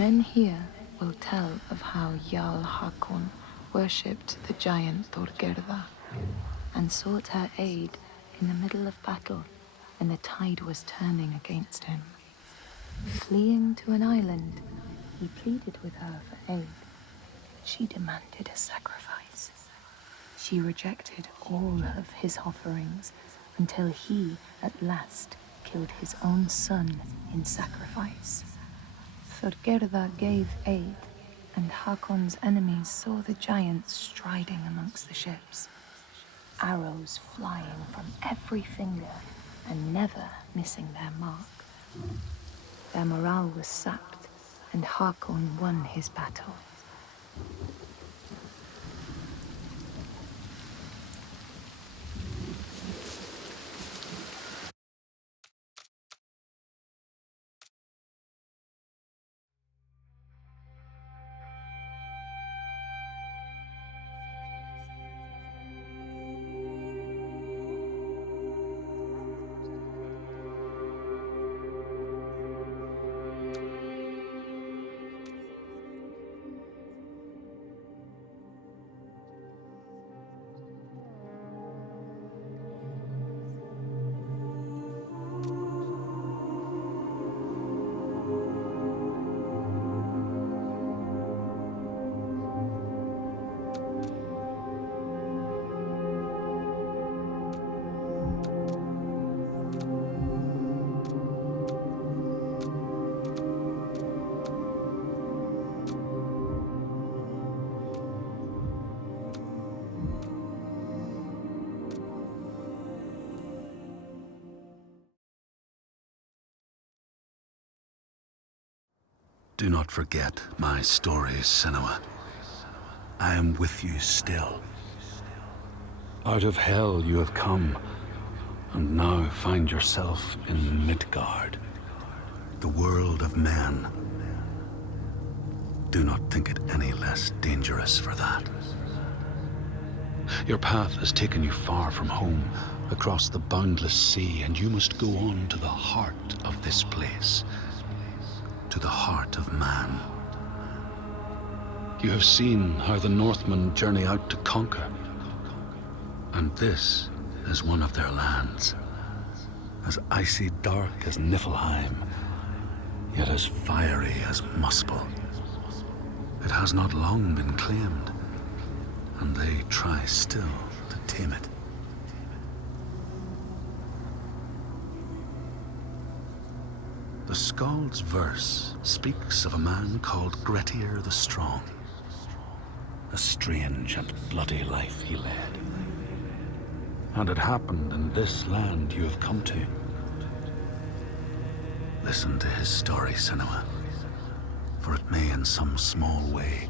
Men here will tell of how Jarl Hakon worshipped the giant Thorgerða and sought her aid in the middle of battle when the tide was turning against him. Fleeing to an island, he pleaded with her for aid. She demanded a sacrifice. She rejected all of his offerings until he, at last, killed his own son in sacrifice. Thorgerða gave aid, and Hakon's enemies saw the giants striding amongst the ships, arrows flying from every finger and never missing their mark. Their morale was sapped, and Hakon won his battle. Do not forget my stories, Senua. I am with you still. Out of hell you have come, and now find yourself in Midgard, the world of men. Do not think it any less dangerous for that. Your path has taken you far from home, across the boundless sea, and you must go on to the heart of this place. To the heart of man. You have seen how the Northmen journey out to conquer, and this is one of their lands, as icy dark as Niflheim, yet as fiery as Muspel. It has not long been claimed, and they try still to tame it. The Skald's verse speaks of a man called Grettir the Strong. A strange and bloody life he led. And it happened in this land you have come to. Listen to his story, Senua, for it may in some small way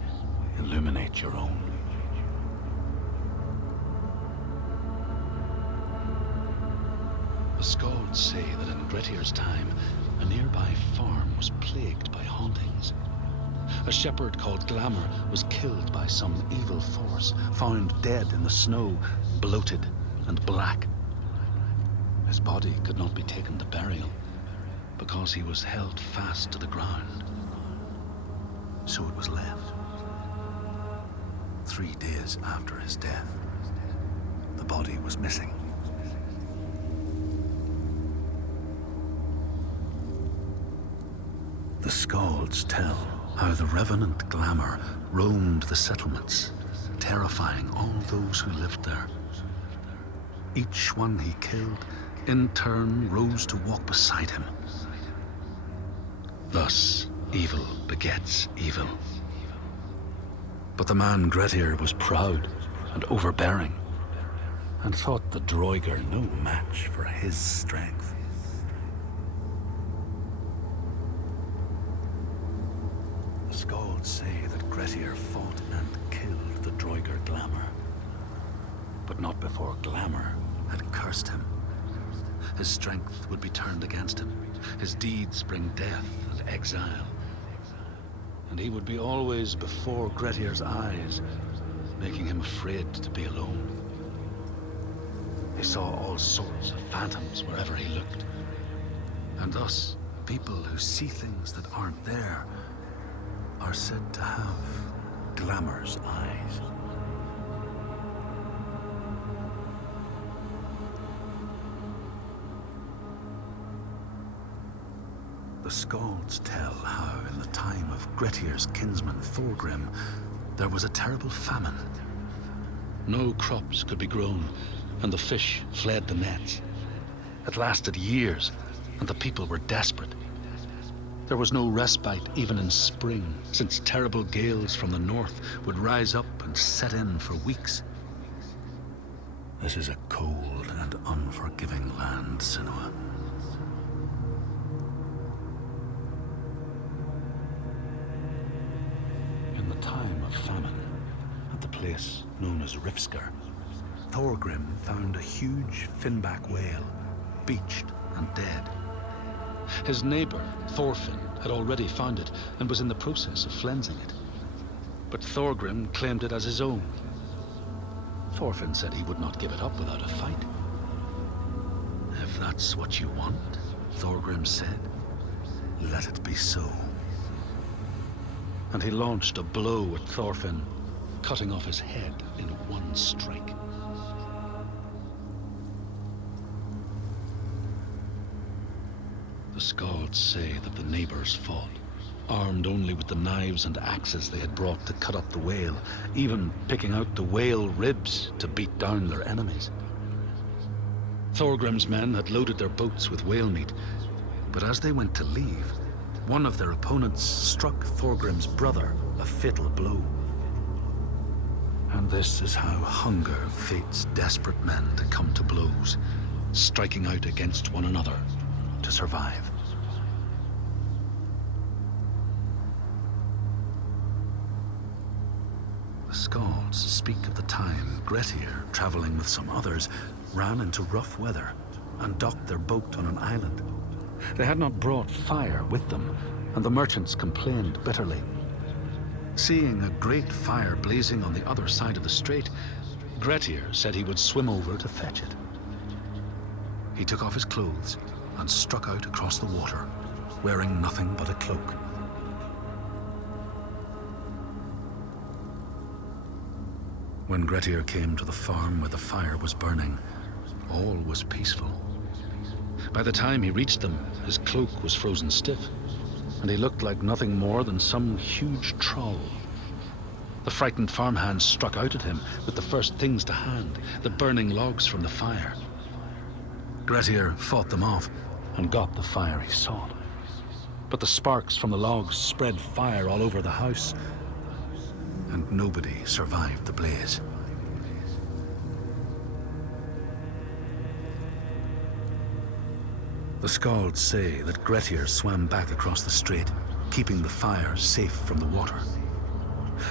illuminate your own. The Skalds say that in Grettir's time, a nearby farm was plagued by hauntings. A shepherd called Glamour was killed by some evil force, found dead in the snow, bloated and black. His body could not be taken to burial because he was held fast to the ground. So it was left. 3 days after his death, the body was missing. The Skalds tell how the revenant Glamour roamed the settlements, terrifying all those who lived there. Each one he killed, in turn, rose to walk beside him. Thus, evil begets evil. But the man Grettir was proud and overbearing, and thought the Droiger no match for his strength. The Skalds say that Grettir fought and killed the Droiger Glamour, but not before Glamour had cursed him. His strength would be turned against him, his deeds bring death and exile, and he would be always before Grettir's eyes, making him afraid to be alone. He saw all sorts of phantoms wherever he looked, and thus people who see things that aren't there are said to have glamour's eyes. The Skalds tell how, in the time of Grettir's kinsman Thorgrim, there was a terrible famine. No crops could be grown, and the fish fled the nets. It lasted years, and the people were desperate. There was no respite even in spring, since terrible gales from the north would rise up and set in for weeks. This is a cold and unforgiving land, Senua. In the time of famine, at the place known as Rifskar, Thorgrim found a huge finback whale, beached and dead. His neighbor, Thorfinn, had already found it and was in the process of flensing it. But Thorgrim claimed it as his own. Thorfinn said he would not give it up without a fight. If that's what you want, Thorgrim said, let it be so. And he launched a blow at Thorfinn, cutting off his head in one strike. The Skalds say that the neighbors fought, armed only with the knives and axes they had brought to cut up the whale, even picking out the whale ribs to beat down their enemies. Thorgrim's men had loaded their boats with whale meat, but as they went to leave, one of their opponents struck Thorgrim's brother a fatal blow. And this is how hunger fates desperate men to come to blows, striking out against one another to survive. The Skalds speak of the time Grettir, traveling with some others, ran into rough weather and docked their boat on an island. They had not brought fire with them, and the merchants complained bitterly. Seeing a great fire blazing on the other side of the strait, Grettir said he would swim over to fetch it. He took off his clothes and struck out across the water, wearing nothing but a cloak. When Grettir came to the farm where the fire was burning, all was peaceful. By the time he reached them, his cloak was frozen stiff, and he looked like nothing more than some huge troll. The frightened farmhands struck out at him with the first things to hand, the burning logs from the fire. Grettir fought them off and got the fire he sought. But the sparks from the logs spread fire all over the house, and nobody survived the blaze. The Skalds say that Grettir swam back across the strait, keeping the fire safe from the water.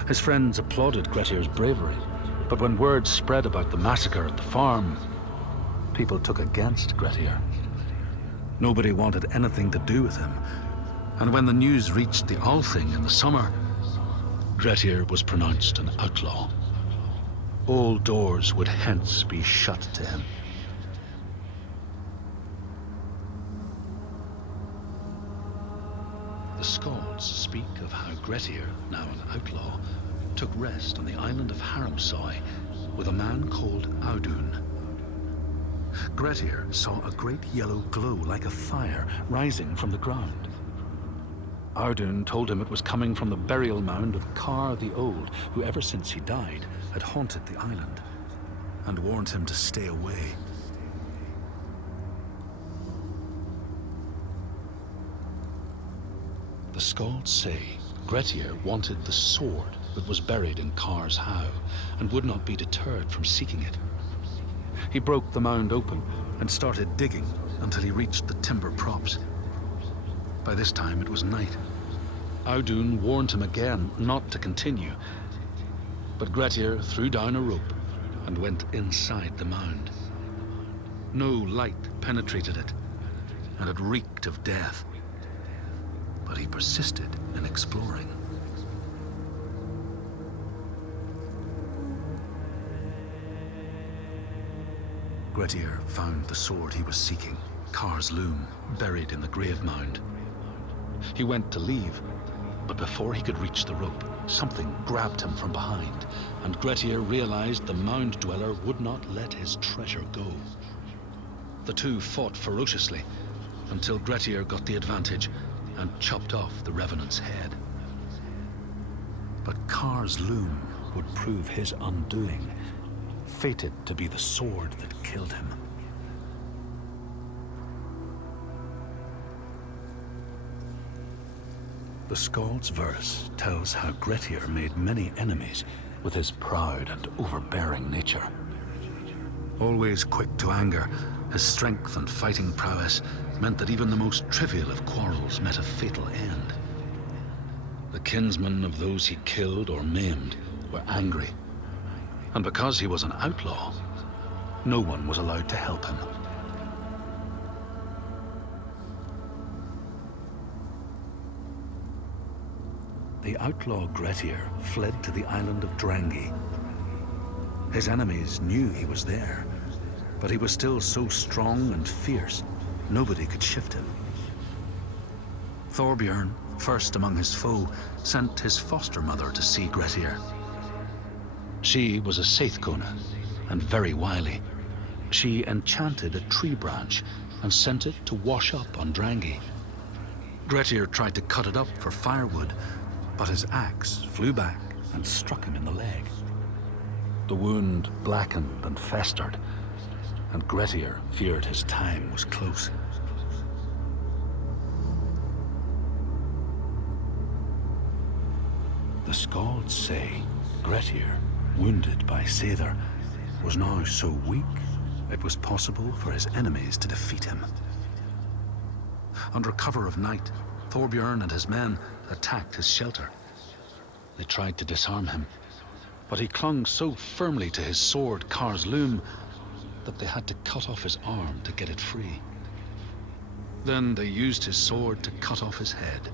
His friends applauded Grettir's bravery, but when word spread about the massacre at the farm, people took against Grettir. Nobody wanted anything to do with him, and when the news reached the Althing in the summer, Grettir was pronounced an outlaw. All doors would hence be shut to him. The Skalds speak of how Grettir, now an outlaw, took rest on the island of Haramsoy with a man called Audun. Grettir saw a great yellow glow like a fire rising from the ground. Audun told him it was coming from the burial mound of Kar the Old, who ever since he died had haunted the island, and warned him to stay away. The Skalds say Grettir wanted the sword that was buried in Kar's howe, and would not be deterred from seeking it. He broke the mound open and started digging until he reached the timber props. By this time it was night. Audun warned him again not to continue, but Grettir threw down a rope and went inside the mound. No light penetrated it, and it reeked of death. But he persisted in exploring. Grettir found the sword he was seeking, Kar's loom, buried in the grave mound. He went to leave, But before he could reach the rope, something grabbed him from behind, and Grettir realized the mound dweller would not let his treasure go. The two fought ferociously until Grettir got the advantage and chopped off the revenant's head. But Kar's loom would prove his undoing, fated to be the sword that killed him. The Skald's verse tells how Grettir made many enemies with his proud and overbearing nature. Always quick to anger, his strength and fighting prowess meant that even the most trivial of quarrels met a fatal end. The kinsmen of those he killed or maimed were angry, and because he was an outlaw, no one was allowed to help him. The outlaw Grettir fled to the island of Drangi. His enemies knew he was there, but he was still so strong and fierce, nobody could shift him. Thorbjorn, first among his foe, sent his foster mother to see Grettir. She was a Seithkona, and very wily. She enchanted a tree branch and sent it to wash up on Drangi. Grettir tried to cut it up for firewood, but his axe flew back and struck him in the leg. The wound blackened and festered, and Grettir feared his time was close. The Skalds say Grettir, wounded by Seidr, was now so weak it was possible for his enemies to defeat him. Under cover of night, Thorbjorn and his men attacked his shelter. They tried to disarm him, but he clung so firmly to his sword, Kar's loom, that they had to cut off his arm to get it free. Then they used his sword to cut off his head,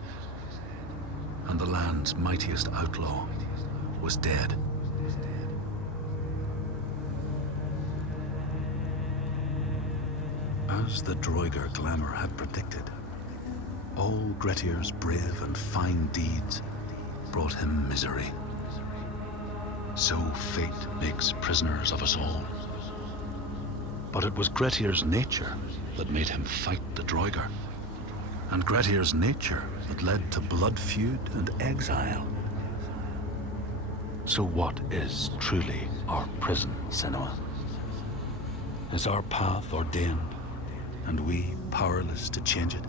and the land's mightiest outlaw was dead. As the Droigar glamour had predicted, all Grettir's brave and fine deeds brought him misery. So fate makes prisoners of us all. But it was Grettir's nature that made him fight the Droigar, and Grettir's nature that led to blood feud and exile. So what is truly our prison, Senua? Is our path ordained, and we powerless to change it?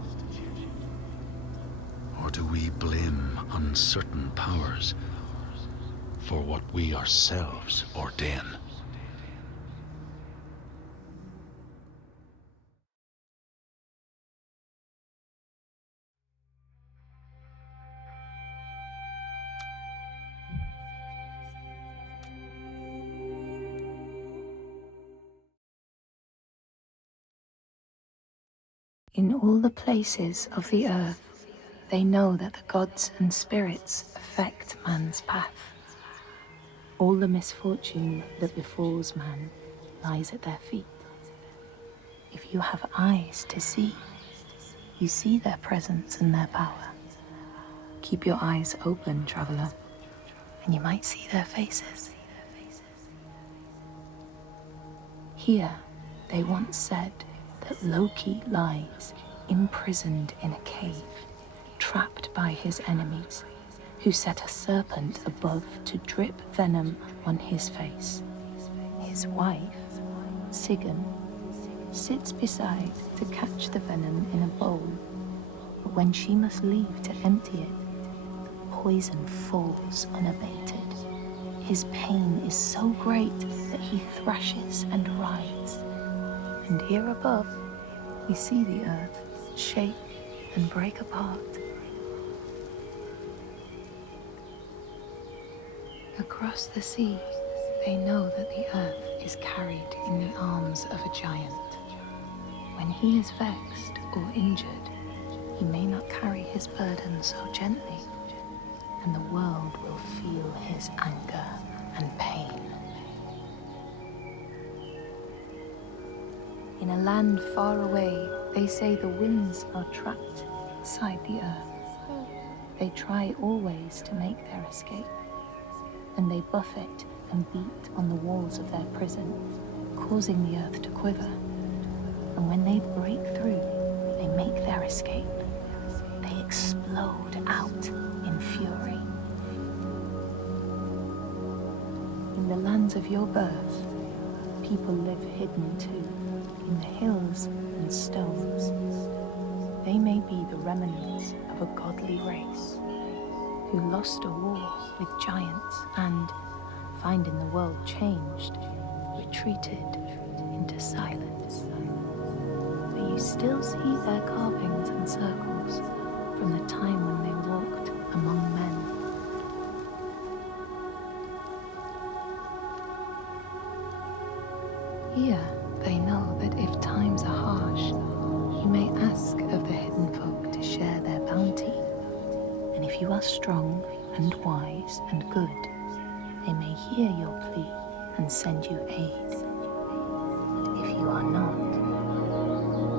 Or do we blame uncertain powers for what we ourselves ordain? In all the places of the earth, they know that the gods and spirits affect man's path. All the misfortune that befalls man lies at their feet. If you have eyes to see, you see their presence and their power. Keep your eyes open, traveler, and you might see their faces. Here, they once said that Loki lies imprisoned in a cave, trapped by his enemies, who set a serpent above to drip venom on his face. His wife, Sigyn, sits beside to catch the venom in a bowl, but when she must leave to empty it, the poison falls unabated. His pain is so great that he thrashes and writhes. And here above, we see the earth shake and break apart. Across the sea, they know that the earth is carried in the arms of a giant. When he is vexed or injured, he may not carry his burden so gently, and the world will feel his anger and pain. In a land far away, they say the winds are trapped inside the earth. They try always to make their escape, and they buffet and beat on the walls of their prison, causing the earth to quiver. And when they break through, they make their escape. They explode out in fury. In the lands of your birth, people live hidden too, in the hills and stones. They may be the remnants of a godly race who lost a war with giants and, finding the world changed, retreated into silence. But you still see their carvings and circles from the time when they walked among men. Here, they know that if times are harsh, you may ask of the hidden folk to share their bounty. And if you are strong and wise and good, they may hear your plea and send you aid. But if you are not,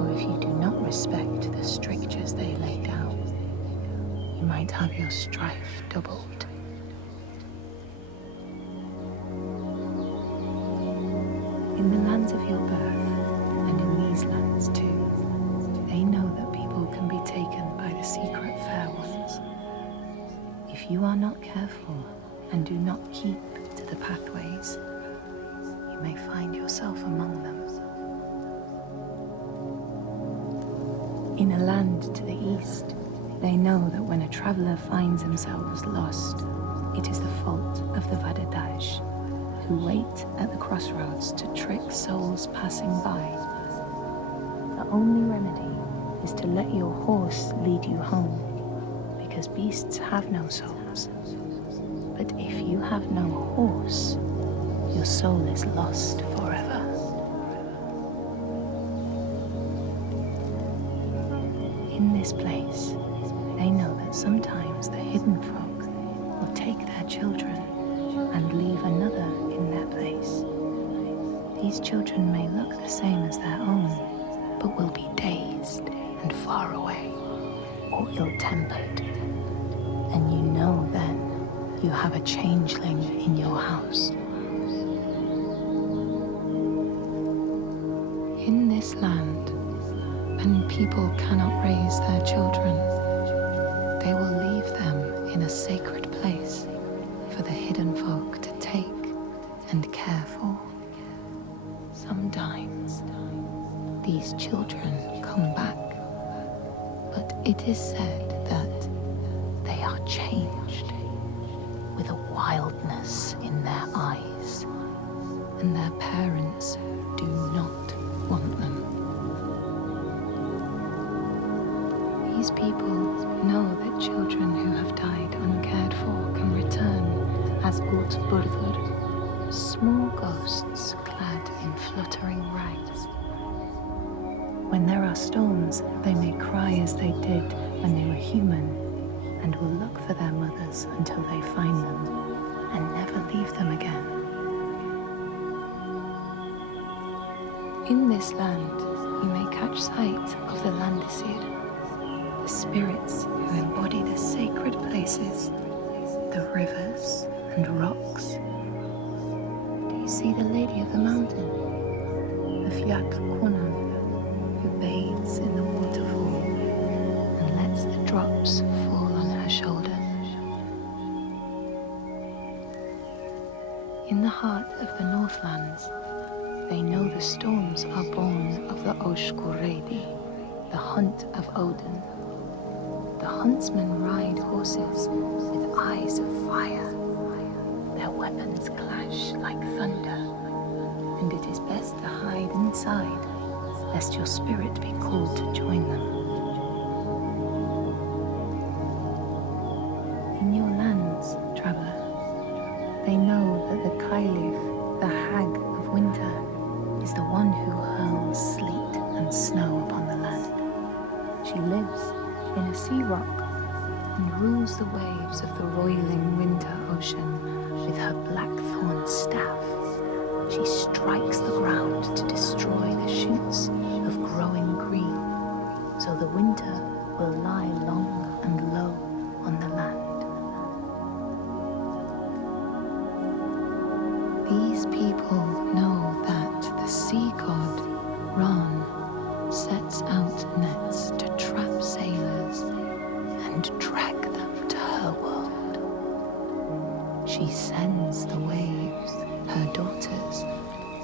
or if you do not respect the strictures they lay down, you might have your strife doubled. In the lands of your birth, and in these lands too, they know that people can be taken by the secret fair ones. If you are not careful and do not keep to the pathways, you may find yourself among them. In a land to the east, they know that when a traveler finds themselves lost, it is the fault of the Vadadash, who wait at the crossroads to trick souls passing by. The only remedy is to let your horse lead you home, because beasts have no souls. But if you have no horse, your soul is lost forever. In this place, they know that sometimes the hidden folk will take their children and leave another in their place. These children may look the same as their own, but will be dazed and far away, or ill-tempered. And you know then you have a changeling in your house. In this land, when people cannot raise their children, they will leave them in a sacred place for the hidden folk to take and care for. Sometimes these children come back, but it is said that they are changed, with a wildness in their eyes, and their parents do not want them. These people know that children who have died uncared for can return as Utburður, small ghosts clad in fluttering rags. When there are storms, they may cry as they did when they were human, and will look for their mothers until they find them, and never leave them again. In this land, you may catch sight of the Landdisasteinary, the spirits who embody the sacred places, the rivers and rocks. Do you see the Lady of the Mountain, the Fliak Kunan, who bathes in the waterfall and lets the drops fall on her shoulders? In the heart of the Northlands, they know the storms are born of the Oshkuredi, the hunt of Odin. The huntsmen ride horses with eyes of fire. Their weapons clash like thunder, and it is best to hide inside, lest your spirit be called to join them. In your lands, traveler, they know that the Kailif, the hag of winter, is the one who hurls sleet and snow upon the land. She lives in a sea rock and rules the waves of the roiling winter ocean with her blackthorn staff. She strikes the ground to destroy the shoots of growing green, so the winter will lie long and low on the land. These people know that the sea god, Ran, sets out nets to trap sailors and drag them to her world. She sends the waves, her daughters,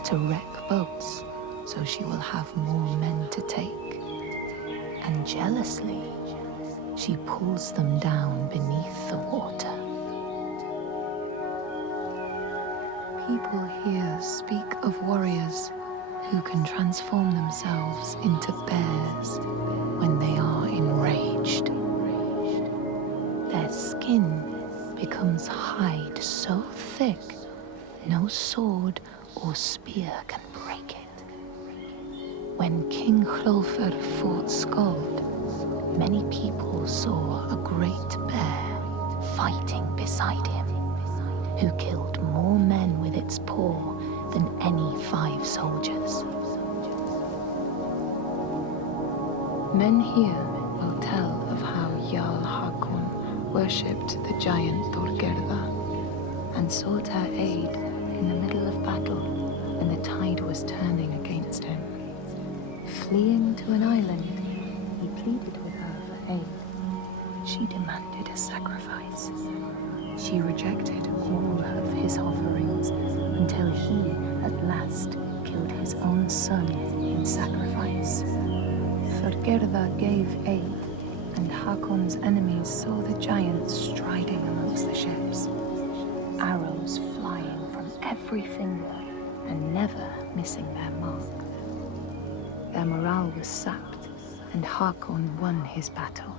to wreck boats so she will have more men to take. And jealously, she pulls them down beneath the water. People here speak of warriors who can transform themselves into bears when they are enraged. Their skin becomes hide so thick no sword or spear can break it. When King Hrolfr fought Skald, many people saw a great bear fighting beside him, who killed more men with its paw than any 5 soldiers. Men here will tell of how Jarl Hakon worshipped the giant Thorgerða and sought her aid in the middle of battle when the tide was turning against him. Fleeing to an island, he pleaded with her for aid. She demanded a sacrifice. She rejected all of his offerings until he, at last, killed his own son in sacrifice. Thorgerða gave aid, and Hakon's enemies saw the giants striding amongst the ships, arrows flying from every finger and never missing their mark. Their morale was sapped, and Hakon won his battle.